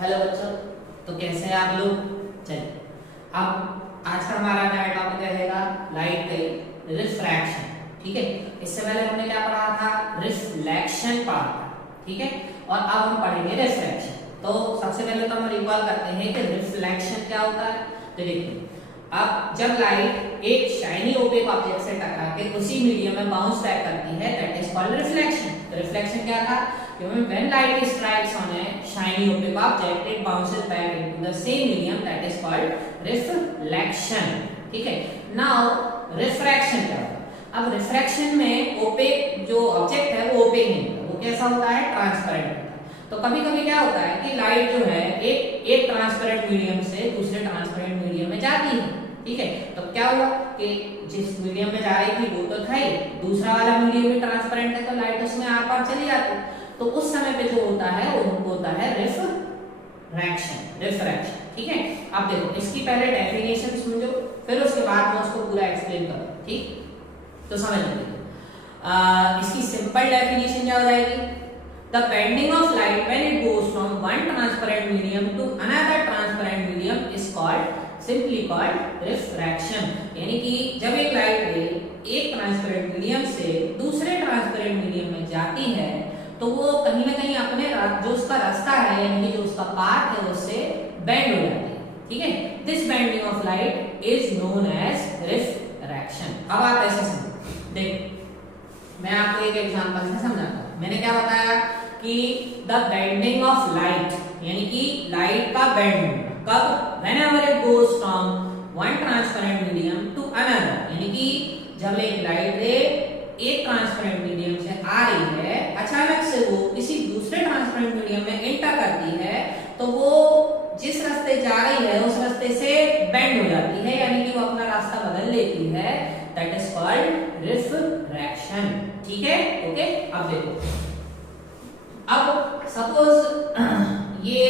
Hello बच्चों, तो कैसे हैं आप लोग। चलिए, अब आज का हमारा नया टॉपिक रहेगा लाइट का रिफ्रैक्शन। ठीक है, इससे पहले हमने क्या पढ़ा था, रिफ्लेक्शन पढ़ा था। ठीक है, और अब हम पढ़ेंगे रिफ्रैक्शन। तो सबसे पहले तो हम रिकॉल करते हैं कि रिफ्लेक्शन क्या होता है। तो देखिए, अब जब लाइट एक शाइनी ओपेक ऑब्जेक्ट से टकरा के उसी मीडियम में बाउंस बैक करती है, दैट इज कॉल्ड रिफ्लेक्शन। तो रिफ्लेक्शन क्या था, when light strikes on a shiny opaque object it bounces back into the same medium, that is called reflection। ठीक है, now refraction क्या होता है। अब रिफ्रैक्शन में ओपेक जो ऑब्जेक्ट है वो ओपेक नहीं होता, वो कैसा होता है, ट्रांसपेरेंट होता है। तो कभी कभी क्या होता है कि लाइट जो है एक ट्रांसपेरेंट मीडियम से दूसरे ट्रांसपेरेंट मीडियम में जाती है। ठीक है, तो क्या हुआ कि जिस मीडियम में जा रही थी वो तो था ही, दूसरा वाला मीडियम भी ट्रांसपेरेंट है तो लाइट उसमें आर पार चली जाती है। तो उस समय पे जो होता है वो होता है रिफ्रैक्शन। ठीक है, अब देखो इसकी पहले डेफिनेशन समझो, फिर उसके बाद मैं उसको पूरा एक्सप्लेन करूँ। ठीक, तो समझ लीजिए इसकी सिंपल डेफिनेशन क्या हो जाएगी, the bending of light when it goes from one transparent medium to another transparent medium is called simply called refraction. यानी कि जब एक लाइट रे एक ट्रांसपेरेंट मीडियम से दूसरे ट्रांसपेरेंट मीडियम में जाती है तो वो कहीं ना कहीं अपने जो उसका रास्ता है यानी कि जो उसका पाथ है उससे बेंड हो जाती है। ठीक है, this bending of light is known as refraction. अब आप ऐसे समझो, देखो मैं आपको एक एग्जांपल से समझाता हूं। मैंने क्या बताया कि द बेंडिंग ऑफ लाइट यानी कि लाइट का बेंड होना कब, whenever it goes from one transparent medium to another, यानी कि जब एक लाइट रे एक ट्रांसपेरेंट मीडियम से आ रही है, अचानक से वो किसी दूसरे ट्रांसपेरेंट मीडियम में एंटर करती है तो वो जिस रास्ते जा रही है उस रास्ते से बेंड हो जाती है, यानी कि वो अपना रास्ता बदल लेती है, दैट इज कॉल्ड रिफ्रैक्शन। ठीक है, ओके। अब देखो, अब सपोज ये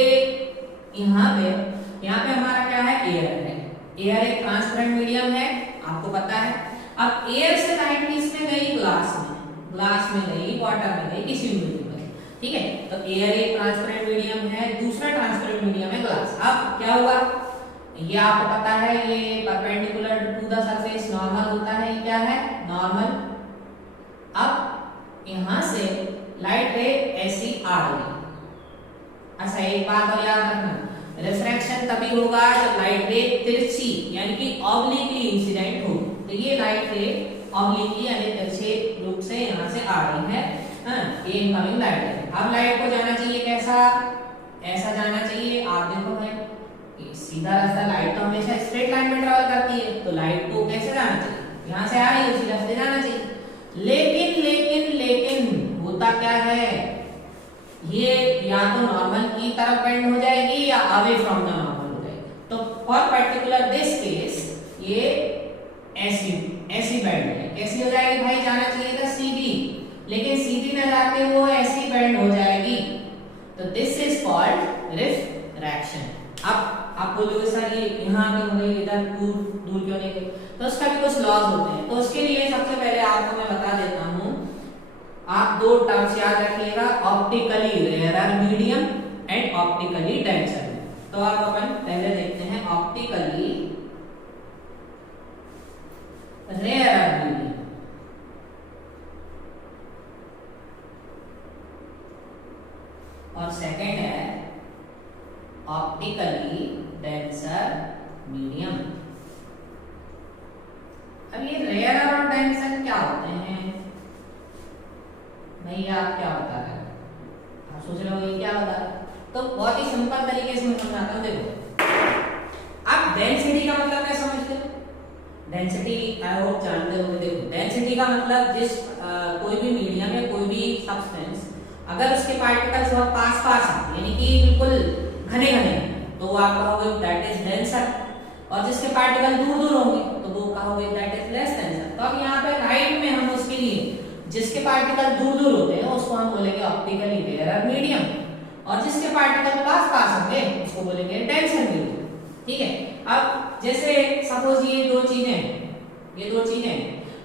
यहाँ पे हमारा क्या है, एयर है। एयर एक ट्रांसपेरेंट मीडियम है, आपको पता है। अब एयर से लाइट किसमें गई, ग्लास में गई, वाटर में गई, किसी भी मीडियम में। ठीक है, तो एयर एक ट्रांसपेरेंट मीडियम है, दूसरा ट्रांसपेरेंट मीडियम है ग्लास। अब क्या हुआ, ये आपको पता है ये perpendicular to the surface normal होता है, ये क्या है, नॉर्मल। अब यहां से लाइट रे ऐसी आ रही। अच्छा, एक बात और याद रखना, रिफ्रैक्शन तभी होगा जब लाइट रे तिरछी यानी कि ऑब्लिकली इंसिडेंट हो। तो ये लाइट रे ऑब्लिकली यानी तिरछे रूप से यहां से आ रही है, ये इनकमिंग लाइट है। अब लाइट को जाना चाहिए कैसा, ऐसा जाना चाहिए। आप देखो भाई, सीधा रास्ता, लाइट तो हमेशा स्ट्रेट लाइन में ट्रैवल करती है, तो लाइट को कैसे जाना चाहिए, यहां से आ रही है उसी रास्ते जाना चाहिए। लेकिन लेकिन लेकिन होता क्या है, ये या तो नॉर्मल की तरफ बेंड हो जाएगी या अवे फ्रॉम द नॉर्मल हो जाएगी। तो फॉर पर्टिकुलर दिस केस ये ऐसी बेंड है, कैसी हो जाएगी भाई, जाना चाहिए था सीधी, लेकिन सीधी न जाके वो ऐसी बेंड हो जाएगी। तो दिस इज कॉल्ड रिफ्रैक्शन। अब आप बोलोगे सर ये यहाँ पे हो गई, इधर दूर क्यों नहीं गई, तो उसका भी कुछ लॉज होते हैं। तो उसके लिए सबसे पहले आपको मैं बता देता हूँ, आप दो टर्म्स याद रखिएगा, optically rarer medium and optically denser. तो आप अपन पहले देखते हैं ऑप्टिकली रेयरर मीडियम और सेकंड है ऑप्टिकली डेंसर मीडियम। अब ये रेयरर और डेंसर क्या होते हैं भैया, आप क्या बता रहे हैं, आप सोच रहे हो ये क्या बता रहे हैं। तो बहुत ही सिंपल तरीके से मैं समझाता हूँ। देखो, आप डेंसिटी का मतलब क्या समझते हो, डेंसिटी आई होप जानते हो। देखो, डेंसिटी का मतलब जिस कोई भी मीडियम या कोई भी सब्सटेंस अगर उसके पार्टिकल्स बहुत पास आते यानी कि बिल्कुल घने घने, तो आप कहोगे दैट इज डेंसर, और जिसके पार्टिकल दूर दूर होंगे तो वो कहोगे दैट इज लेस डेंसर। तो अब यहाँ पे राइट में हम उसके लिए जिसके पार्टिकल दूर दूर होते हैं उसको हम बोलेंगे ऑप्टिकली रेयरर मीडियम, और जिसके पार्टिकल पास होंगे उसको बोलेंगे डेंसर मीडियम। ठीक है, अब जैसे सपोज ये दो चीजें हैं,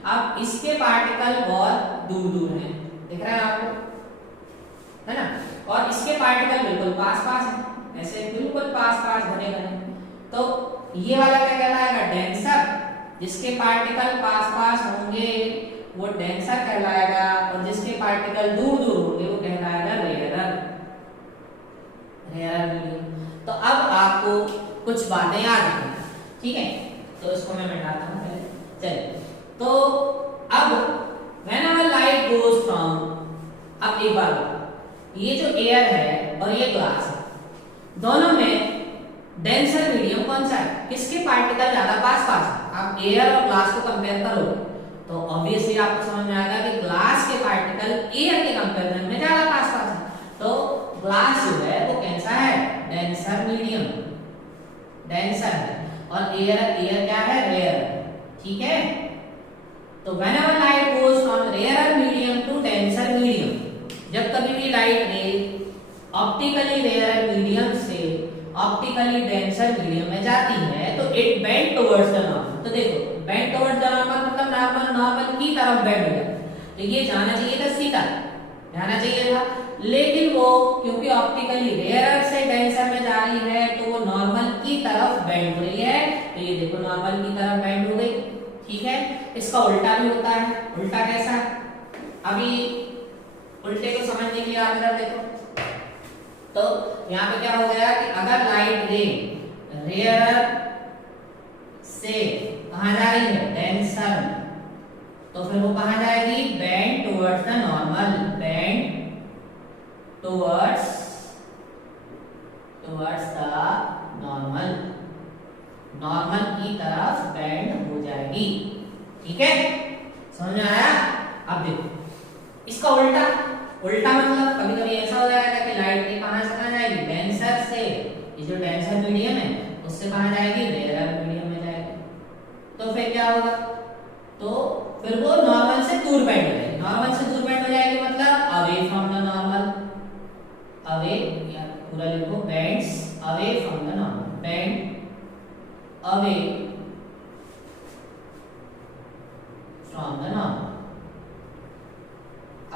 अब इसके पार्टिकल बहुत दूर दूर हैं, दिख रहा है आपको, है ना, और इसके पार्टिकल बिल्कुल पास है, ऐसे बिल्कुल पास पास घने घने। तो ये वाला क्या कहलाएगा, डेंसर। जिसके पार्टिकल पास पास होंगे वो डेंसर कहलाएगा, और जिसके पार्टिकल दूर दूर होंगे वो कहलाएगा रेयरर, रेयरर मीडियम। तो अब आपको कुछ बातें याद रखना, ठीक है। तो इसको मैं मिटाता हूं पहले, चलिए। तो अब whenever light goes from, अब एक बार ये जो एयर है और ये ग्लास है, दोनों में डेंसर मीडियम कौन सा है, किसके पार्टिकल ज्यादा पास पास है। आप एयर और ग्लास को कंपेयर करोगे तो ऑब्वियसली आपको समझ में आएगा कि ग्लास के पार्टिकल एयर के कंपैरिजन में ज्यादा पास पास है। तो ग्लास जो है वो कैसा है, डेंसर मीडियम, डेंसर है, और एयर, एयर क्या है, रेयर, ठीक है। तो whenever light goes from rarer medium to denser medium, जब कभी भी light ray optically rare medium से ऑप्टिकली डेंसर मीडियम में जाती है तो it bend towards the normal. तो देखो बेंड टुवर्ड्स द नॉर्मल मतलब नॉर्मल, नॉर्मल की तरफ बेंड हो जाता है। तो ये जाना चाहिए था सीधा, जाना चाहिए था, लेकिन वो क्योंकि ऑप्टिकली रेयर से डेंसर में जा रही है तो वो नॉर्मल की तरफ बेंड हो रही है। तो ये देखो नॉर्मल की तरफ बेंड हो गई, ठीक है। इसका उल्टा भी होता है, उल्टा कैसा, अभी उल्टे को समझने के लिए आप इधर देखो। तो यहाँ पे क्या हो गया कि अगर लाइट रे रेयर से कहां जा रही है, डेंसर, तो फिर वो कहां जाएगी, bend towards the normal, bend towards the normal, normal की तरफ बेंड हो जाएगी, ठीक है, समझ में आया। अब देखो इसका उल्टा, उल्टा मतलब कभी कभी ऐसा हो जाएगा कि लाइट रे कहां से कहां जाएगी, डेंसर से, ये जो डेंसर मीडियम है उससे कहां जाएगी, रेयर मीडियम में जाएगी। तो फिर क्या होगा, तो फिर वो नॉर्मल से दूर बेंड हो जाएगी, नॉर्मल से दूर बेंड हो जाएगी मतलब away from the normal, away, या पूरा लिखो, bends away from the normal, bend away from the normal.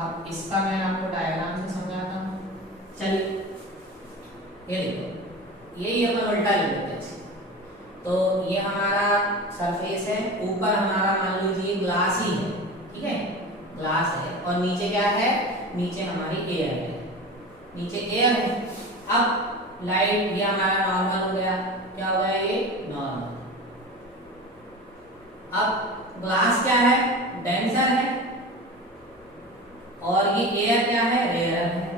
अब इसका मैं आपको डायग्राम से समझाता हूं, चलिए ये देखो, यही अपन उल्टा ले लेते हैं। तो ये हमारा सरफेस है, ऊपर हमारा मान लीजिए ग्लास ही है, ठीक है, ग्लास है, और नीचे क्या है, नीचे हमारी एयर है, नीचे एयर है। अब लाइट ये हमारा नॉर्मल हो गया, क्या हो गया, ये नॉर्मल। अब ग्लास क्या है, डेंसर है, और ये एयर क्या है, रेयर है।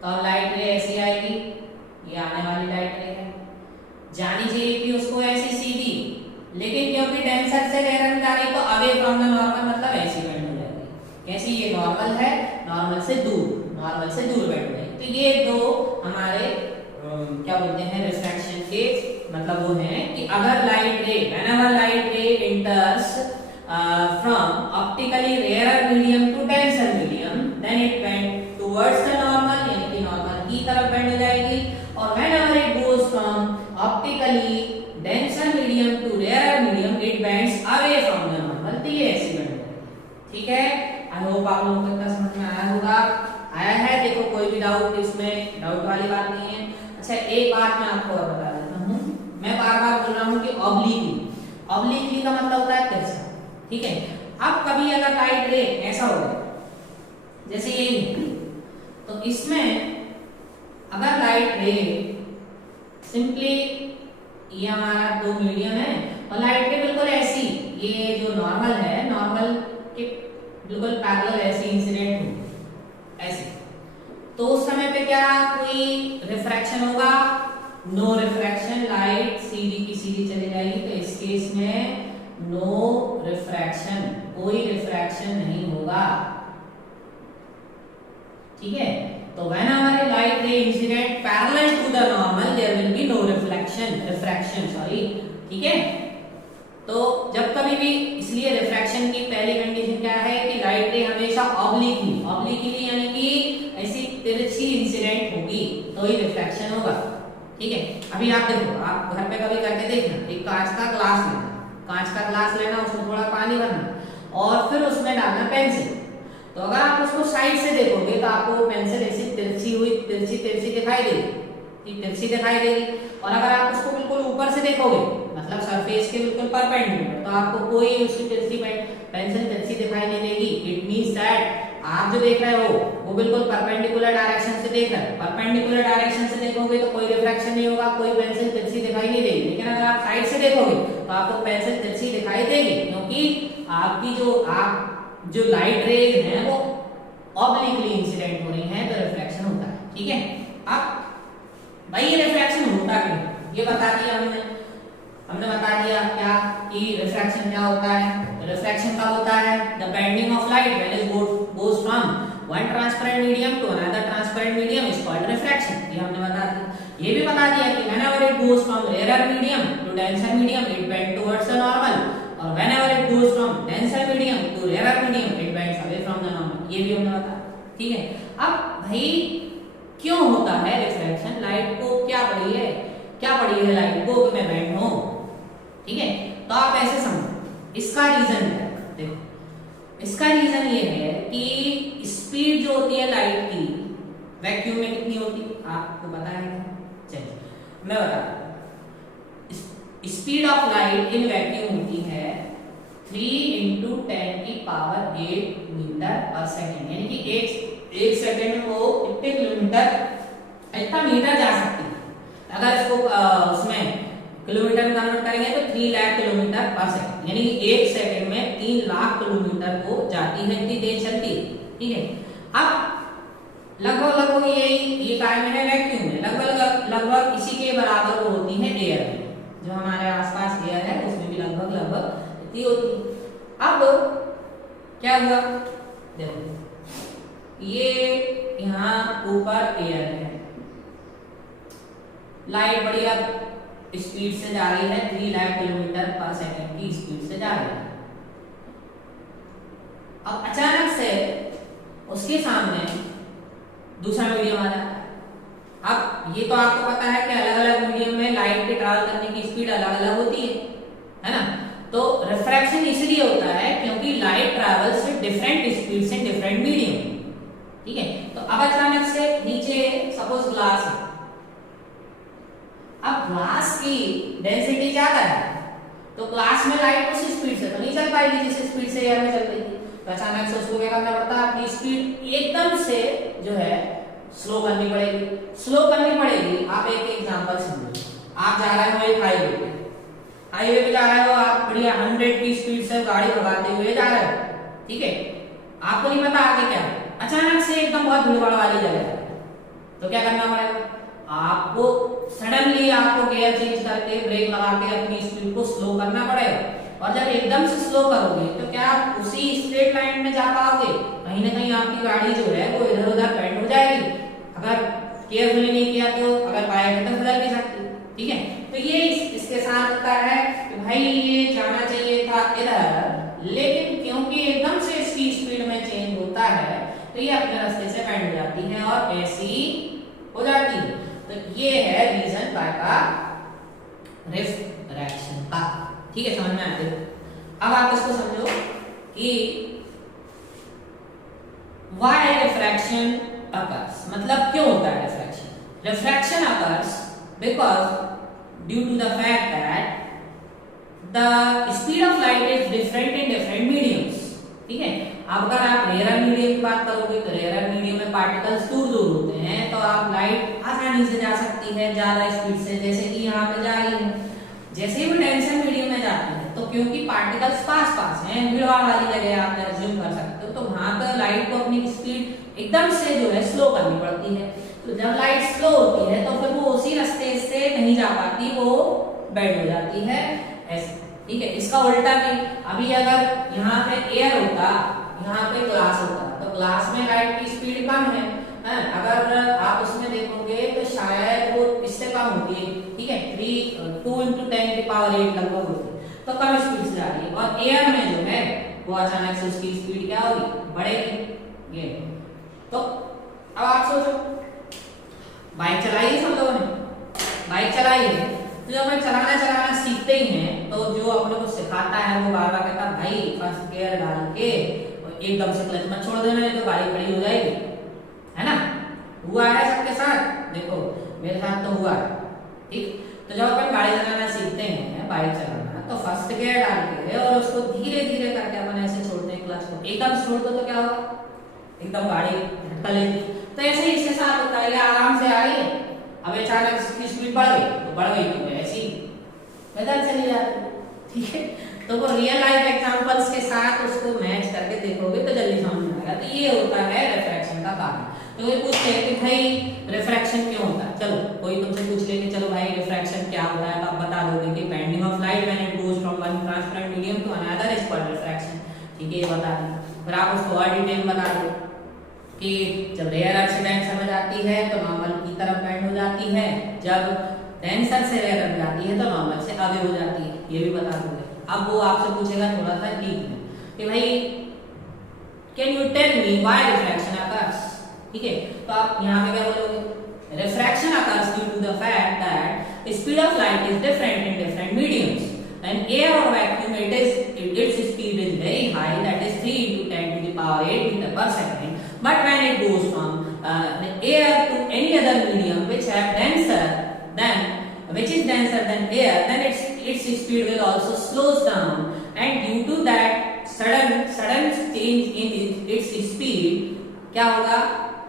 तो अब लाइट रे ऐसी आएगी, ये आने वाली लाइट रे है, जानी चाहिए कि उसको ऐसी सीधी, लेकिन क्योंकि डेंसर से रेयर में जा रही तो अवे फ्रॉम द नॉर्मल मतलब ऐसी बेंड हो जाएगी। कैसी, ये नॉर्मल है, नॉर्मल से दूर, नॉर्मल से दूर बेंड हो जाएगी। तो ये दो हमारे क्या बोलते हैं, रिफ्रैक्शन के मतलब वो है कि अगर लाइट रे, व्हेनेवर लाइट रे enters from optically rarer medium to denser medium, then it bend towards the normal, यानी कि नॉर्मल की तरफ बेंड हो जाएगी। और whenever it goes from optically denser medium to rarer medium, it bends away from the normal। तो ये ऐसी बेंड हो जाएगी, ठीक है। आई होप आप लोगों को इतना समझ में आया होगा, आया है। देखो कोई भी डाउट इसमें, डाउट वाली बात नहीं है। अच्छा एक बात मैं आपको और बता देता हूँ, मैं बार बार बोल रहा हूँ कि ऑब्लिकली, ऑब्लिकली का मतलब होता है तिरछा, ठीक है। अब कभी अगर लाइट रे ऐसा हो जैसे यही है, तो इसमें अगर लाइट रे सिंपली, ये हमारा दो मीडियम है और लाइट रे बिल्कुल ऐसी, ये जो नॉर्मल है, नॉर्मल के बिल्कुल पैरेलल ऐसी इंसिडेंट हो ऐसे, तो उस समय पे क्या कोई रिफ्रैक्शन होगा, नो रिफ्रैक्शन, लाइट सीधी की सीधी चली जाएगी। तो इस केस में नो रिफ्रैक्शन, कोई रिफ्रैक्शन नहीं होगा, ठीक है। तो whenever light ray incident parallel to the normal there will be no refraction sorry, ठीक है। तो जब कभी भी, इसलिए रिफ्रैक्शन की पहली कंडीशन क्या है कि लाइट रे हमेशा ऑब्लिकली, ऑब्लिकली यानी कि ऐसी तिरछी इंसिडेंट होगी तो ही रिफ्रैक्शन होगा, ठीक है। अभी आप देखो, आप घर पे कभी करके देखना, एक कांच का ग्लास लेना, कांच का ग्लास लेना, उसमें थोड़ा पानी भरना और फिर उसमें डालना पेंसिल। तो तो अगर आप उसको साइड से देखोगे तो आपको पेंसिल ऐसी तिरछी हुई तिरछी तिरछी दिखाई देगी, तिरछी दिखाई देगी। और अगर आप उसको बिल्कुल ऊपर से देखोगे मतलब सरफेस के बिल्कुल परपेंडिकुलर, तो आपको कोई उसकी तिरछी पेंसिल तिरछी दिखाई नहीं देगी। इट मींस दैट आप जो देख रहे हो वो बिल्कुल परपेंडिकुलर डायरेक्शन से देख रहे हो। परपेंडिकुलर डायरेक्शन से देखोगे तो कोई रिफ्रैक्शन नहीं होगा, कोई पेंसिल तिरछी दिखाई नहीं देगी। लेकिन अगर आप साइड से देखोगे तो आपको पेंसिल तिरछी दिखाई देगी, क्योंकि आपकी जो लाइट रेज है वो ऑब्लिकली इंसिडेंट हो रही है, तो रिफ्लेक्शन होता है। ठीक है, अब भाई ये रिफ्लेक्शन होता क्यों, ये बता दिया हमने बता दिया क्या कि रिफ्रैक्शन क्या होता है। रिफ्लेक्शन कब होता है? The bending of light when it goes from one transparent medium to another transparent medium is called refraction. ये हमने बता दिया। ये भी बता दिया कि whenever it goes from rare medium to denser medium it bend towards the normal, और whenever it goes from denser medium to rare medium it bends away from the normal. ये भी हमने बताया। ठीक है, अब भाई क्यों होता है रिफ्लेक्शन? लाइट को क्या पड़ी है लाइट को कि मैं बेंड हूं। ठीक है, तो आप ऐसे समझो इसका रीजन है। देखो इसका रीजन ये है कि स्पीड जो होती है लाइट की वैक्यूम में कितनी होती है आपको पता है? चलिए मैं बताता हूं। Speed of light in vacuum होती है 3 × 10⁸ मीटर पर सेकेंड, यानी कि एक सेकेंड में वो कितने किलोमीटर इतना मीटर जा सकती है। अगर इसको उसमें किलोमीटर में कन्वर्ट करेंगे तो 3 लाख किलोमीटर पर सेकंड, यानी कि एक सेकंड में 3 लाख किलोमीटर को जाती है, इतनी तेज चलती है। ठीक है, अब लगभग ये टाइम है वैक्यूम में, लगभग इसी के बराबर वो होती है एयर में। जो हमारे आसपास एयर है उसमें भी लगभग इतनी होती है। अब क्या हुआ, देखो ये यहाँ ऊपर एयर है, लाइट बढ़िया स्पीड से जा रही है, 3 लाख किलोमीटर पर सेकंड की स्पीड से जा रही है। अब अचानक से उसके सामने दूसरा मीडियम आ जाता है। अब ये तो आपको पता है कि अलग अलग मीडियम में लाइट के ट्रैवल करने की स्पीड अलग अलग होती है ना। तो रिफ्रैक्शन इसलिए होता है क्योंकि light travels with different speeds in different medium. ठीक है, तो अब अचानक से नीचे सपोज ग्लास है, अब ग्लास की डेंसिटी ज्यादा है तो ग्लास में लाइट उस स्पीड से तो नहीं चल पाएगी जिस स्पीड से एयर में चल रही थी। तो अचानक से उसको क्या करना पड़ता है, अपनी स्पीड एकदम से जो है स्लो करनी पड़ेगी। आप एक एग्जांपल समझो, आप जा रहे हो एक हाईवे पे जा रहे हो, आप बढ़िया 100 की स्पीड से गाड़ी भगाते हुए जा रहे हो। ठीक है, आपको नहीं पता आगे क्या है, अचानक से एकदम बहुत भीड़ वाली जगह है, तो क्या करना पड़ेगा आपको? सडनली आपको गियर चेंज करके ब्रेक लगा के अपनी स्पीड को स्लो करना पड़ेगा। और जब एकदम से स्लो करोगे तो क्या आप उसी स्ट्रेट लाइन में जा पाओगे? कहीं ना कहीं आपकी गाड़ी जो है वो इधर उधर बेंड हो जाएगी। अगर केयरफुली नहीं किया तो अगर बाइक तो बदल भी सकती। ठीक है, तो ये इसके साथ होता है कि भाई ये जाना चाहिए था इधर, लेकिन क्योंकि एकदम से इसकी स्पीड में चेंज होता है तो ये अपने रास्ते से बेंड हो जाती है और ऐसी हो जाती है। तो ये है रीजन का रिफ्रैक्शन का। ठीक है, समझ में आते हैं? अब आप इसको समझो कि व्हाई रिफ्रैक्शन अकर्स, मतलब क्यों होता है refraction? Refraction occurs because due to the fact that the speed of light is different in different mediums. ठीक है, अगर आप रेयर मीडियम की बात करोगे तो रेयर मीडियम में पार्टिकल्स दूर दूर होते हैं, तो आप लाइट आसानी से जा सकती है ज्यादा स्पीड से, जैसे कि यहाँ पे जा रही है। जैसे ही डेंसर मीडियम में जाती है तो क्योंकि पार्टिकल्स पास पास हैं, भीड़ वाली जगह आप एज्यूम कर सकते हो, तो वहां पर लाइट को अपनी स्पीड एकदम से जो है स्लो करनी पड़ती है। तो जब लाइट स्लो होती है तो फिर वो उसी रास्ते से नहीं जा पाती, वो बेंड हो जाती है ऐसे। ठीक है, इसका उल्टा भी, अभी अगर यहाँ पे एयर होता, यहाँ पे ग्लास होता, तो ग्लास में लाइट की स्पीड कम है, अगर आप उसमें देखोगे तो शायद वो इससे कम होती है। ठीक है, 2 × 10⁸ लगभग होती है, तो कम स्पीड से जा रही है। और एयर में जो है वो अचानक से उसकी स्पीड क्या होगी, बढ़ेगी। ये तो अब आप सोचो, बाइक चलाई है सब लोगों ने, बाइक चलाई है, तो जब हम चलाना सीखते ही हैं तो जो अपने को सिखाता है वो बार बार कहता है भाई फर्स्ट गियर डाल के एकदम से क्लच मत छोड़ देना, नहीं तो गाड़ी खड़ी हो जाएगी, है ना। हुआ है सबके साथ, देखो मेरे साथ तो हुआ है, ठीक। तो जब अपन गाड़ी चलाना सीखते हैं, बाइक चलाना, तो फर्स्ट गियर डाल के और उसको धीरे धीरे करके अपन ऐसे छोड़ते हैं क्लच को, एकदम से छोड़ दो तो क्या होगा, एकदम गाड़ी झटका लेगी। तो ऐसे ही इसके साथ होता है, आराम से आ रही है, अब अचानक इसकी स्पीड बढ़ गई तो बढ़ गई, तो ऐसी पैदल चली जाती है, ठीक है। तो वो रियल लाइफ एग्जांपल्स के साथ उसको मैच करके देखोगे तो जल्दी समझ में आएगा। तो ये होता है रिफ्रैक्शन का कारण। तो ये पूछते हैं कि भाई रिफ्रैक्शन क्यों होता है, चलो कोई तुमसे पूछ ले कि चलो भाई रिफ्रैक्शन क्या होता है, तो आप बता दोगे कि bending of light when it goes from one transparent medium to another is called refraction, ठीक है, ये बता दें। फिर आप उसको और डिटेल बता दो कि जब रेयर एक्सीडेंट समझ आती है तो नॉर्मल की तरफ बेंड हो जाती है, जब डेंसर से रेयर बन जाती है तो नॉर्मल से आगे हो जाती है, ये भी बता दोगे। अब वो आपसे पूछेगा थोड़ा सा डीप में कि भाई can you tell me why refraction occurs, ठीक है। तो आप यहाँ पे क्या बोलोगे, refraction occurs due to the fact that speed of light is different in different mediums and air और vacuum its speed is very high, that is 3 into 10 to the power 8 meter per second, but when it goes from the air to any other medium which is denser than air, then its speed will also slows down, and due to that sudden change in its speed, क्या होगा,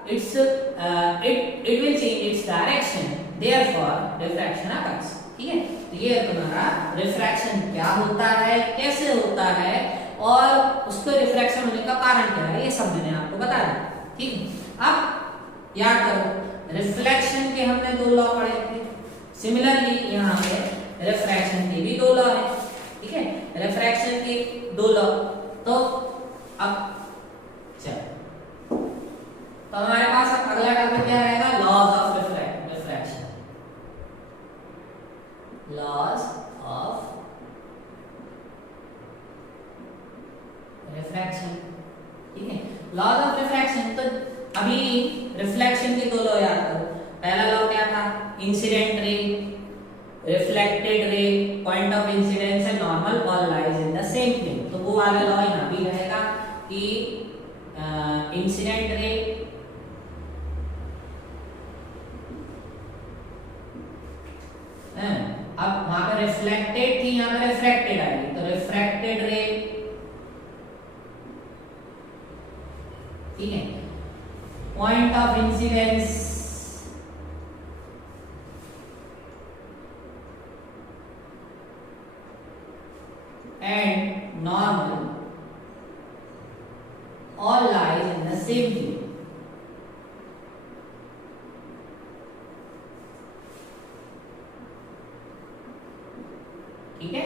it will change its direction, therefore refraction occurs, ठीक है। तो ये तुम्हारा refraction क्या होता है, कैसे होता है और उसको रिफ्रैक्शन होने का कारण क्या है, ये सब मैंने आपको बता दिया, ठीक है। अब याद करो रिफ्लेक्शन के हमने 2 लॉ पढ़े थे, सिमिलरली यहाँ पे रिफ्रैक्शन के भी 2 लॉ है, ठीक है। रिफ्रैक्शन के 2 लॉ, तो अब चलो तो हमारे पास अब अगला टॉपिक क्या रहेगा, laws of refraction, laws of refraction, ठीक है। लॉज ऑफ रिफ्रैक्शन, तो अभी रिफ्लेक्शन के 2 लॉ याद करो। पहला लॉ क्या था, incident ray, reflected ray, point of incidence and normal all lies in the same plane. तो वो वाला लॉ यहाँ भी रहेगा कि इंसिडेंट रे अब वहां पर रिफ्लेक्टेड थी, यहाँ पर रिफ्रैक्टेड आएगी, तो रिफ्रैक्टेड रे, ठीक है, point of incidence and normal all lies in the same plane, ठीक है।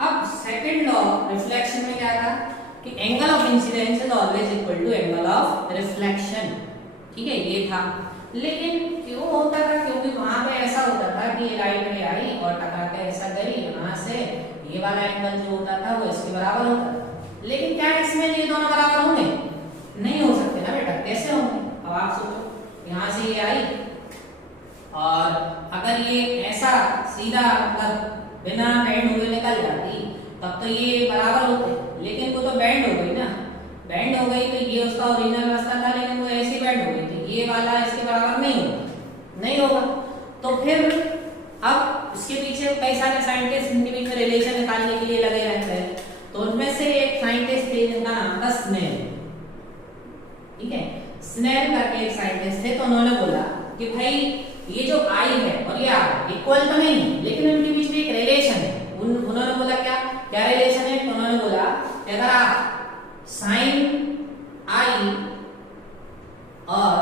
अब सेकंड लॉ रिफ्लेक्शन में क्या था कि angle of incidence is always equal to angle of reflection, ठीक है, ये था। लेकिन क्यों होता था, क्योंकि वहां पे ऐसा होता था कि ये लाइट में आई और टकरा के ऐसा गई, यहाँ से ये वाला एंगल जो होता था वो इसके बराबर होता था। लेकिन क्या इसमें ये दोनों बराबर होंगे, नहीं हो सकते ना बेटा, कैसे होंगे। अब आप सोचो यहाँ से ये आई और अगर ये ऐसा सीधा मतलब बिना बेंड हुए निकल जाती तब तो ये बराबर होते, लेकिन वो तो बेंड हो गई ना, बेंड हो गई तो ये उसका ओरिजिनल रास्ता था, लेकिन वो ऐसी बेंड हो गई तो ये वाला इसके बराबर नहीं होगा। तो फिर अब इसके पीछे कई सारे साइंटिस्ट इनके बीच में रिलेशन निकालने के लिए लगे रहते हैं। तो उनमें से एक साइंटिस्ट थे जिनका नाम था स्नेल, ठीक है। स्नेल करके एक साइंटिस्ट थे, तो उन्होंने बोला कि भाई ये जो आई है और ये आई इक्वल तो नहीं है, लेकिन उनके बीच में एक रिलेशन है। उन्होंने बोला क्या रिलेशन है, तो उन्होंने बोला अगर आप साइन आई और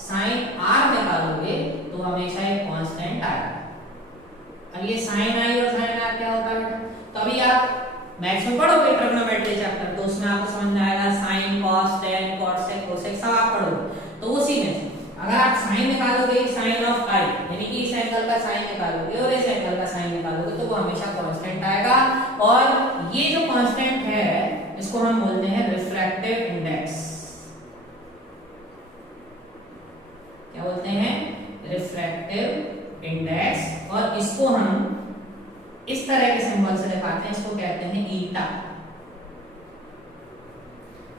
साइन आर निकालोगे तो हमेशा एक कांस्टेंट आएगा। अब ये साइन आई और साइन आर क्या होता है, तो अभी आप मैथ्स में पढ़ोगे ट्रिग्नोमेट्री चैप्टर, तो उसमें आपको समझ में आएगा sine cos tan cot sec cosec सब आप पढ़ोगे। तो उसी में अगर आप साइन निकालोगे साइन ऑफ आई, यानी कि इस एंगल का साइन निकालोगे और इस एंगल का साइन निकालोगे, तो वो हमेशा कांस्टेंट आएगा। और ये जो कांस्टेंट है इसको हम बोलते हैं रिफ्रैक्टिव इंडेक्स। क्या बोलते हैं, रिफ्रैक्टिव इंडेक्स। और इसको हम इस तरह के सिंबल से दिखाते हैं, इसको कहते हैं ईटा।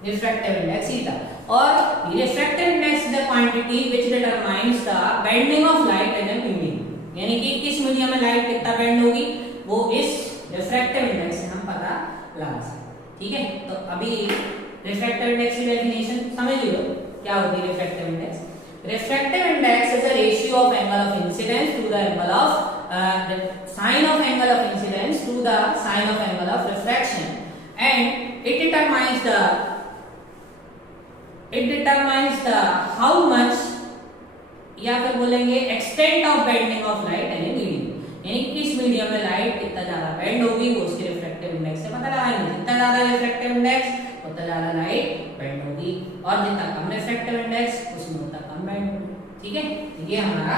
Refractive index theta. और refractive index is the quantity which determines the bending of light in a medium, यानी कि किस मीडियम में लाइट कितना बेंड होगी वो इस रिफ्रैक्टिव इंडेक्स से हम पता लगा सकते। ठीक है, तो अभी रिफ्रैक्टिव इंडेक्स की डेफिनेशन समझ लो क्या होती है। Refractive index, refractive index is a ratio of angle of incidence to the angle of sine of angle of incidence to the sine of angle of refraction, and it determines the how much, या फिर बोलेंगे extent of bending of light in a medium, यानी किस medium में light कितना ज्यादा bend होगी वो उसके रिफ्रैक्टिव इंडेक्स से पता लगाएंगे। जितना ज्यादा रिफ्रैक्टिव इंडेक्स उतना ज्यादा लाइट बेंड होगी, और जितना कम रिफ्रैक्टिव इंडेक्स उसमें उतना कम बेंड होगी। ठीक है, ये हमारा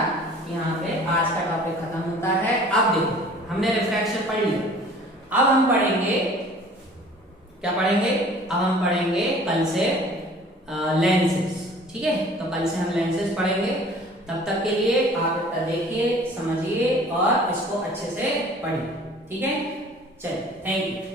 यहाँ पे आज का टॉपिक खत्म होता है। अब देखो हमने रिफ्रैक्शन पढ़ लिया, अब हम पढ़ेंगे क्या पढ़ेंगे, अब हम पढ़ेंगे कल से लेंसेज। ठीक है, तो कल से हम लेंसेज पढ़ेंगे। तब तक के लिए आप देखिए, समझिए और इसको अच्छे से पढ़िए। ठीक है, चलिए, थैंक यू।